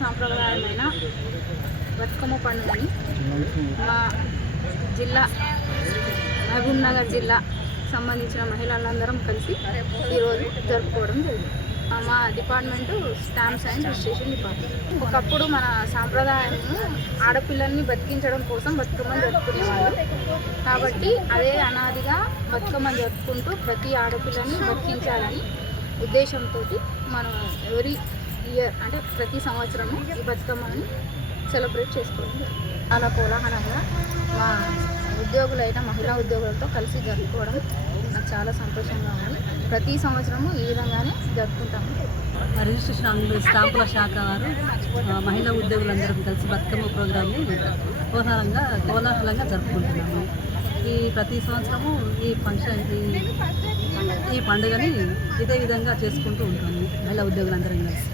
సాంప్రదాయమైన బతుకమ్మ పండుగని మా జిల్లా మహబూబ్ నగర్ జిల్లా సంబంధించిన మహిళలందరం కలిసి ఈరోజు జరుపుకోవడం జరిగింది. మా department stamps and registration department. ఒకప్పుడు మన సాంప్రదాయము ఆడపిల్లల్ని బతికించడం కోసం బతుకమ్మని జరుపుకునేవాళ్ళు. కాబట్టి అదే అనాదిగా బతుకమ్మని జరుపుకుంటూ ప్రతి ఆడపిల్లని బతికించాలని ఉద్దేశంతో మనం ఎవరి ఇయర్ అంటే ప్రతి సంవత్సరము ఈ బతుకమ్మని సెలబ్రేట్ చేసుకోవడం చాలా కోలాహలంగా మా ఉద్యోగులైన మహిళా ఉద్యోగులతో కలిసి జరుపుకోవడం నాకు చాలా సంతోషంగా ఉంది. ప్రతి సంవత్సరము ఈ విధంగానే జరుపుకుంటాము. రిజిస్ట్రేషన్ అంగడి స్టాంపుల శాఖ వారు మహిళా ఉద్యోగులందరం కలిసి బతుకమ్మ ప్రోగ్రామ్ని కోలాహలంగా కోలాహలంగా జరుపుకుంటున్నాము. ఈ ప్రతి సంవత్సరము ఈ ఫంక్షన్ ఈ పండుగని ఇదే విధంగా చేసుకుంటూ ఉంటాము. మహిళా ఉద్యోగులందరం కలిసి.